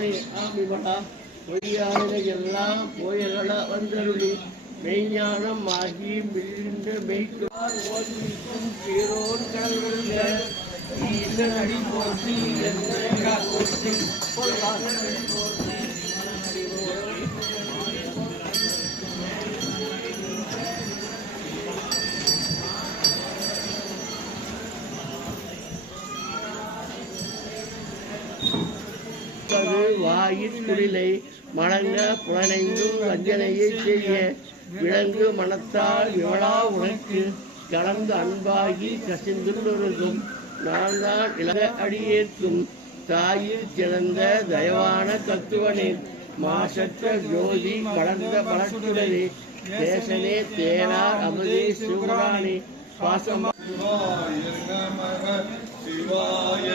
தத்துவனே ஆமிபடா பொய்யானதை எல்லாம் போயலட வந்தருளி மெய்ஞானம் ஆகி மிழ்ந்த மெய்க்குவார் ஓதிக்கும் பேரோர் கடல்கள் ஈசன் அடி போற்றி போற்றி வாயிற்குளிலை மணங்க புலனைந்தும் வஞ்சனையை செய்ய விலங்கு மனத்தால் விவளா உனக்கு கலந்து அன்பாகி கசிந்துள்ளொருகும் நான்தான் இலக அடியேற்கும் தாயில் சிறந்த தயவான தத்துவனே மாசற்ற ஜோதி வளர்ந்த பலத்துடனே தேசனே தேனார் அமுதே சிவரானே பாசமா சிவாய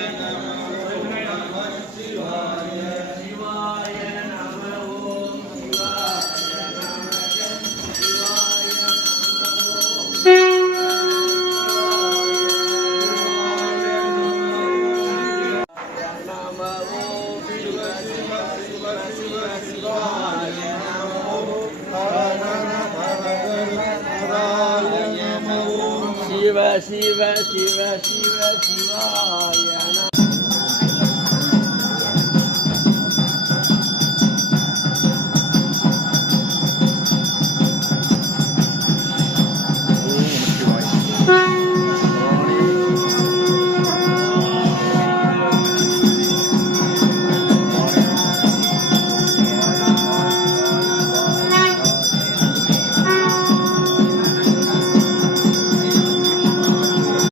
Shiva Shiva Shiva Shiva Shiva Yana